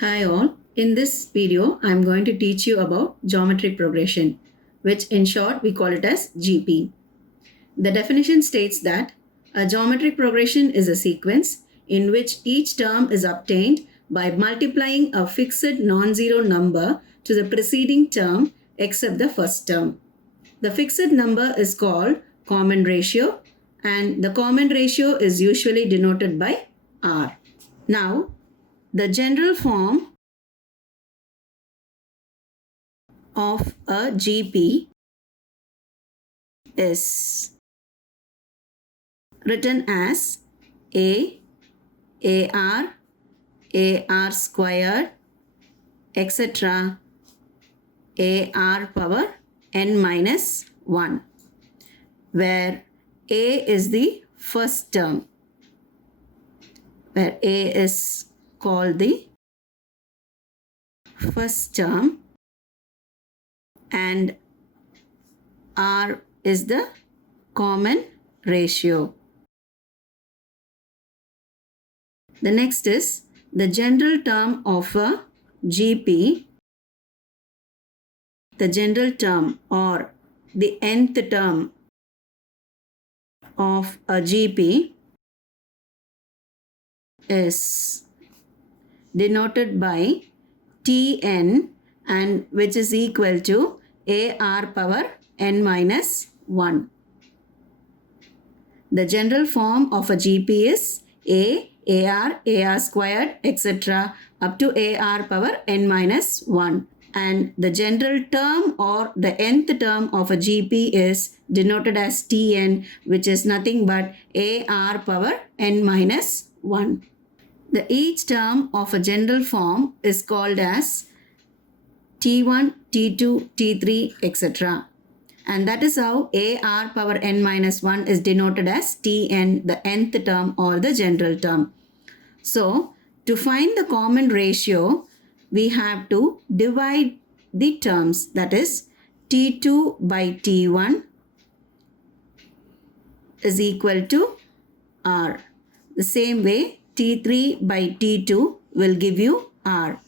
Hi all, in this video I am going to teach you about geometric progression, which in short we call it as GP. The definition states that a geometric progression is a sequence in which each term is obtained by multiplying a fixed non-zero number to the preceding term except the first term. The fixed number is called common ratio and the common ratio is usually denoted by R. Now, the general form of a GP is written as AR, AR squared, etc. AR power n minus 1, where A is the first term, where A is called the first term and R is the common ratio. The next is the general term of a GP. The general term or the nth term of a GP is denoted by Tn, and which is equal to AR power n minus 1. The general form of a GP is AR, AR squared, etc. up to AR power n minus 1. And the general term or the nth term of a GP is denoted as Tn, which is nothing but AR power n minus 1. Each term of a general form is called as T1, T2, T3, etc. And that is how AR power n minus 1 is denoted as Tn, the nth term or the general term. So, to find the common ratio, we have to divide the terms, that is T2 by T1 is equal to R. The same way T3 by T2 will give you R.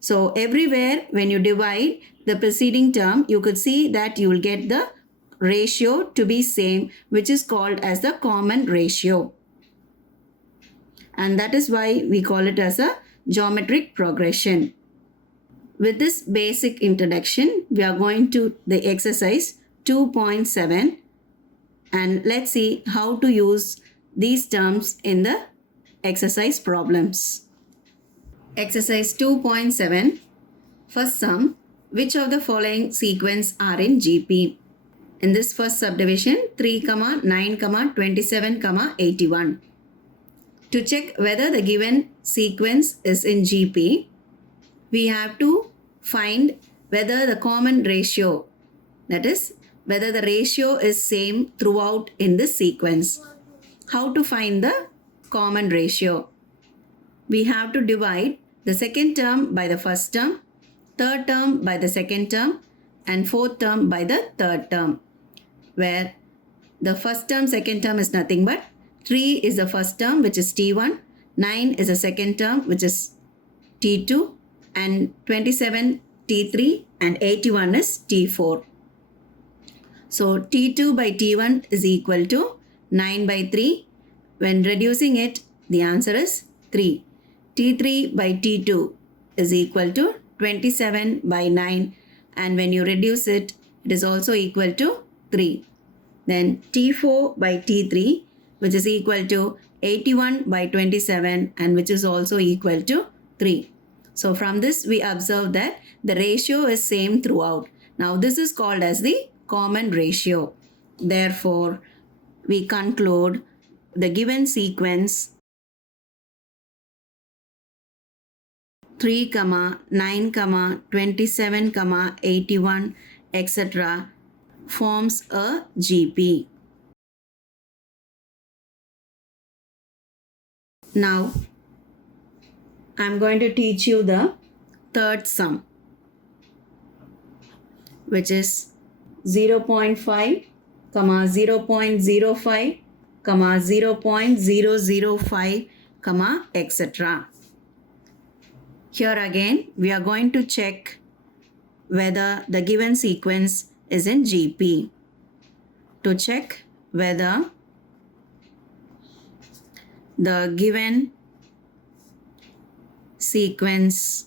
So everywhere when you divide the preceding term, you could see that you will get the ratio to be same, which is called as the common ratio. And that is why we call it as a geometric progression. With this basic introduction, we are going to the exercise 2.7 and let's see how to use these terms in the exercise problems. Exercise 2.7. First sum, which of the following sequence are in GP? In this first subdivision, 3, 9, 27, 81. To check whether the given sequence is in GP, we have to find whether the common ratio, that is, whether the ratio is same throughout in this sequence. How to find the common ratio? We have to divide the second term by the first term, third term by the second term, and fourth term by the third term, where the first term, second term is nothing but 3 is the first term, which is T1, 9 is the second term, which is T2, and 27 T3, and 81 is T4. So T2 by T1 is equal to 9 by 3. When reducing it, the answer is 3. T3 by T2 is equal to 27 by 9, and when you reduce it, it is also equal to 3. Then T4 by T3, which is equal to 81 by 27, and which is also equal to 3. So from this we observe that the ratio is same throughout. Now this is called as the common ratio. Therefore, we conclude the given sequence 3, 9, 27, 81, etc. forms a GP. Now, I am going to teach you the third sum, which is 0.5, 0.05, 0.005, etc. Here again, we are going to check whether the given sequence is in GP. To check whether the given sequence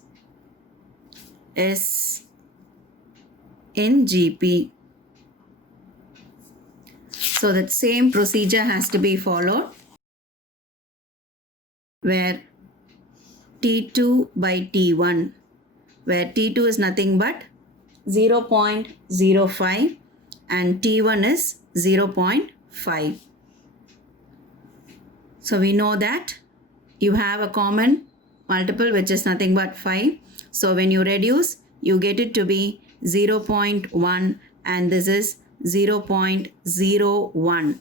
is in GP. So that same procedure has to be followed, where T2 by T1, where T2 is nothing but 0.05 and T1 is 0.5. So we know that you have a common multiple which is nothing but 5. So when you reduce, you get it to be 0.1 and this is 0.01.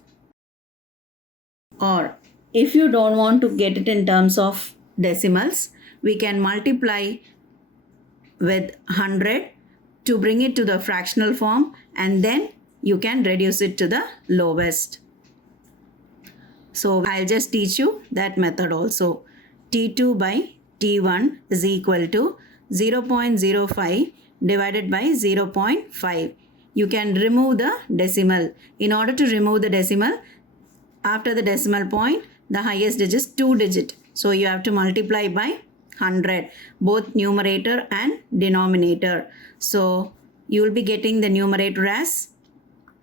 Or if you don't want to get it in terms of decimals, we can multiply with 100 to bring it to the fractional form, and then you can reduce it to the lowest. So I'll just teach you that method also. T2 by T1 is equal to 0.05 divided by 0.5. You can remove the decimal. In order to remove the decimal, after the decimal point, the highest digit is 2 digit. So you have to multiply by 100, both numerator and denominator. So you will be getting the numerator as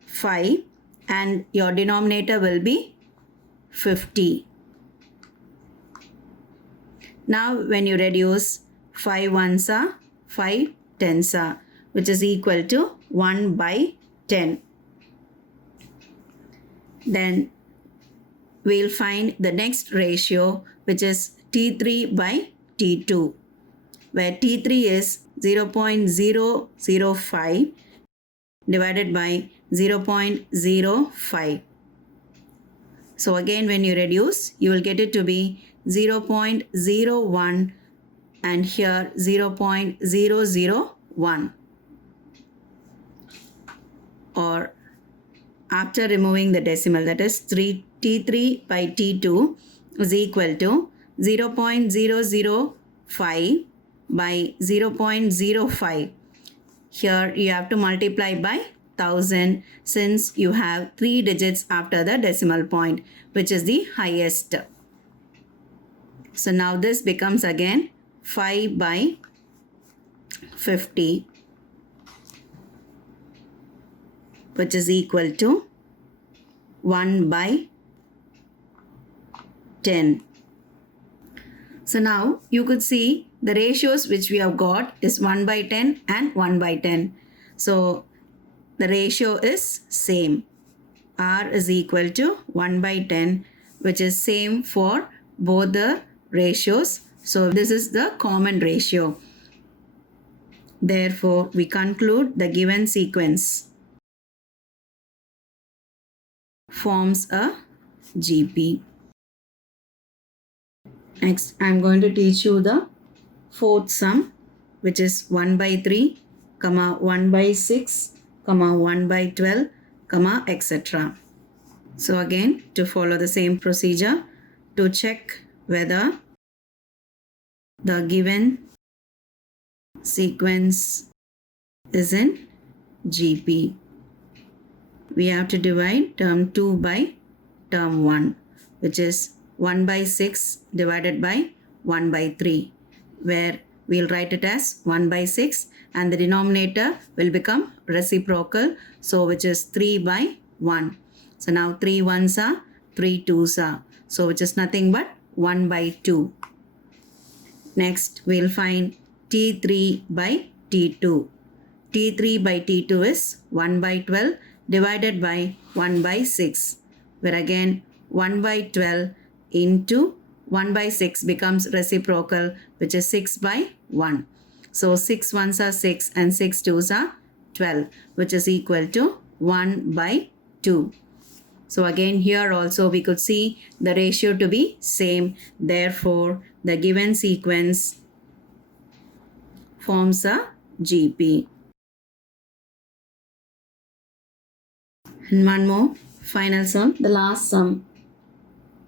5 and your denominator will be 50. Now when you reduce, 5 ones are 5 tens are, which is equal to 1 by 10. Then we'll find the next ratio, which is T3 by T2, where T3 is 0.005 divided by 0.05. So again when you reduce, you will get it to be 0.01 and here 0.001. Or after removing the decimal, that is T3 by T2 is equal to 0.005 by 0.05. Here you have to multiply by 1000 since you have 3 digits after the decimal point, which is the highest. So now this becomes again 5 by 50, which is equal to 1 by 10. So now you could see the ratios which we have got is 1 by 10 and 1 by 10. So the ratio is same. R is equal to 1 by 10, which is same for both the ratios. So this is the common ratio. Therefore, we conclude the given sequence forms a GP. Next, I am going to teach you the fourth sum, which is 1 by 3, 1 by 6, 1 by 12, etc. So again, to follow the same procedure, to check whether the given sequence is in GP, we have to divide term 2 by term 1, which is 1 by 6 divided by 1 by 3, where we'll write it as 1 by 6 and the denominator will become reciprocal, so which is 3 by 1. So now 3 ones are 3 twos are, so which is nothing but 1 by 2. Next we'll find T3 by T2. T3 by T2 is 1 by 12 divided by 1 by 6, where again 1 by 12 into 1 by 6 becomes reciprocal, which is 6 by 1. So 6 ones are 6 and 6 twos are 12, which is equal to 1 by 2. So again here also we could see the ratio to be same. Therefore, the given sequence forms a GP. And one more final sum, the last sum.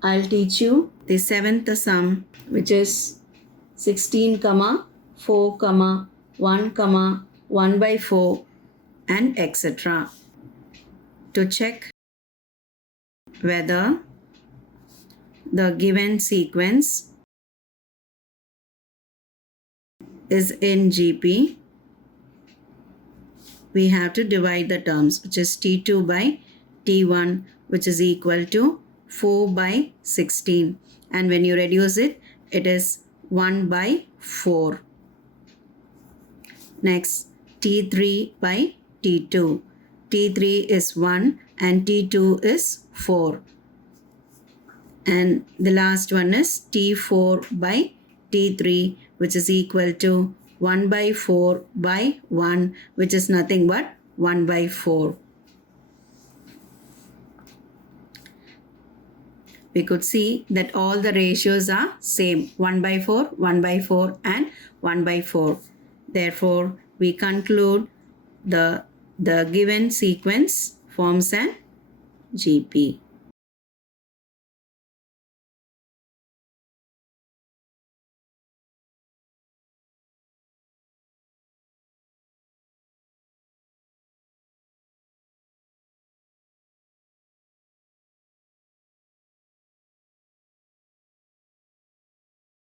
I'll teach you the seventh sum, which is 16, 4, 1, 1 by 4 and etc. To check whether the given sequence is in GP, we have to divide the terms, which is T2 by T1, which is equal to 4 by 16. And when you reduce it, it is 1 by 4. Next, T3 by T2. T3 is 1 and T2 is 4. And the last one is T4 by T3, which is equal to 1 by 4 by 1, which is nothing but 1 by 4. We could see that all the ratios are same, 1 by 4, 1 by 4 and 1 by 4. Therefore, we conclude the given sequence forms an GP.